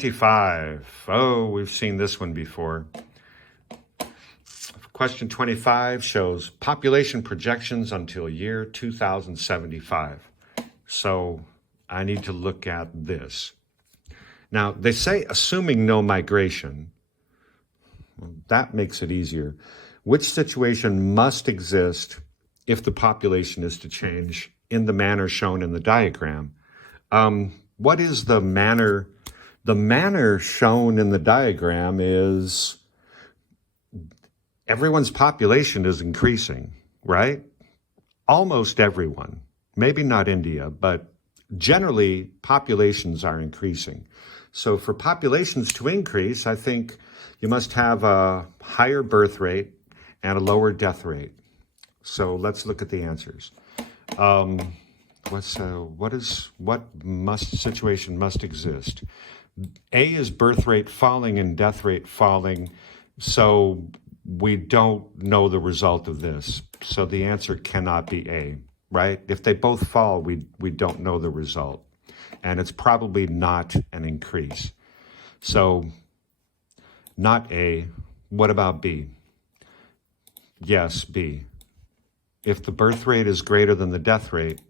25. Oh, we've seen this one before. Question 25 shows population projections until year 2075. So I need to look at this. Now, they say assuming no migration. Well, that makes it easier. Which situation must exist if the population is to change in the manner shown in the diagram? What is the manner? The manner shown in the diagram is everyone's population is increasing, right? Almost everyone. Maybe not India, but generally populations are increasing. So for populations to increase, I think you must have a higher birth rate and a lower death rate. So let's look at the answers. What situation must exist? A is birth rate falling and death rate falling. So we don't know the result of this. So the answer cannot be A, right? If they both fall, we don't know the result. And it's probably not an increase. So not A. What about B? Yes, B. If the birth rate is greater than the death rate,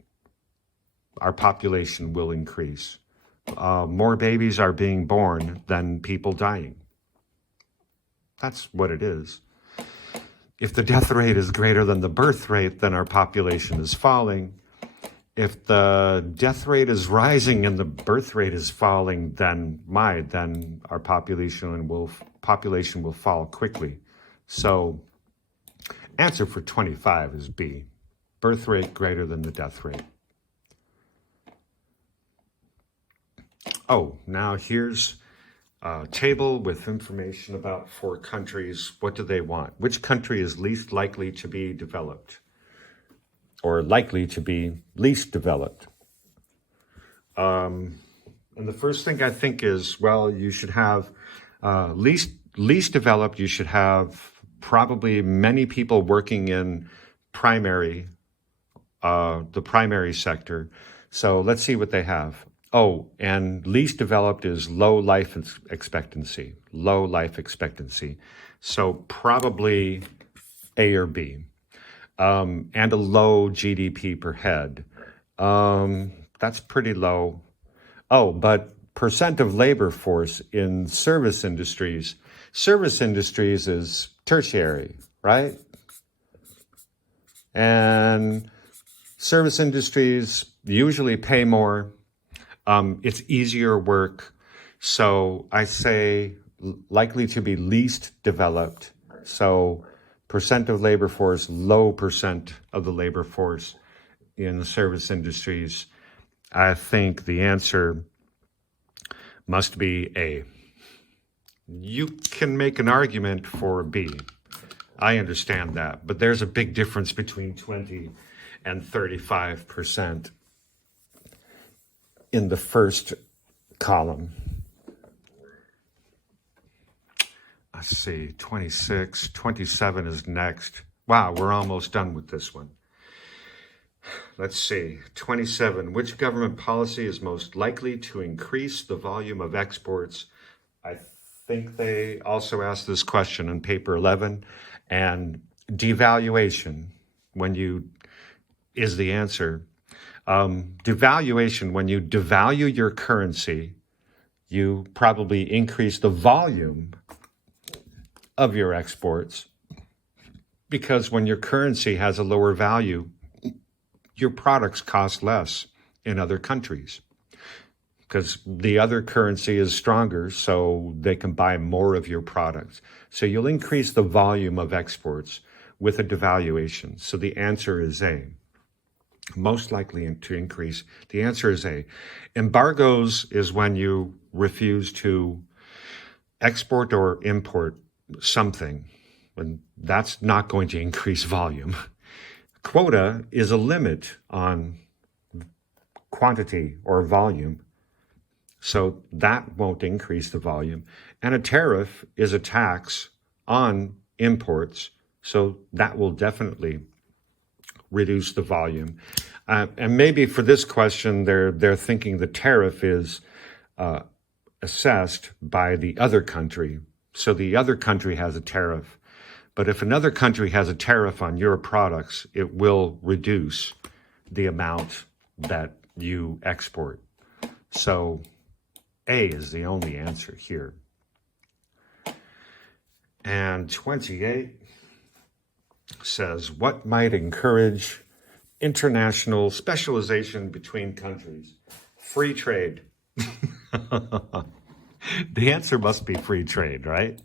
our population will increase. More babies are being born than people dying. That's what it is. If the death rate is greater than the birth rate, then our population is falling. If the death rate is rising and the birth rate is falling, then our population will fall quickly. So answer for 25 is B, birth rate greater than the death rate. Oh, now here's a table with information about 4 countries. What do they want? Which country is least likely to be developed? Or likely to be least developed? And the first thing I think is, well, you should have least developed. You should have probably many people working in the primary sector. So let's see what they have. Oh, and least developed is low life expectancy. Low life expectancy. So probably A or B. And a low GDP per head. That's pretty low. Oh, but percent of labor force in service industries. Service industries is tertiary, right? And service industries usually pay more. It's easier work. So I say likely to be least developed. So percent of labor force, low percent of the labor force in the service industries. I think the answer must be A. You can make an argument for B. I understand that, but there's a big difference between 20 and 35% in the first column. Let's see, 26, 27 is next. Wow, we're almost done with this one. Let's see, 27, which government policy is most likely to increase the volume of exports? I think they also asked this question in paper 11, and devaluation is the answer. Devaluation, when you devalue your currency, you probably increase the volume of your exports, because when your currency has a lower value, your products cost less in other countries because the other currency is stronger, so they can buy more of your products. So you'll increase the volume of exports with a devaluation. So the answer is A. Most likely to increase. The answer is A. Embargoes is when you refuse to export or import something, and that's not going to increase volume. Quota is a limit on quantity or volume, so that won't increase the volume. And a tariff is a tax on imports, so that will definitely reduce the volume. And maybe for this question, they're thinking the tariff is assessed by the other country. So the other country has a tariff. But if another country has a tariff on your products, it will reduce the amount that you export. So A is the only answer here. And 28 says, what might encourage international specialization between countries? Free trade. The answer must be free trade, right?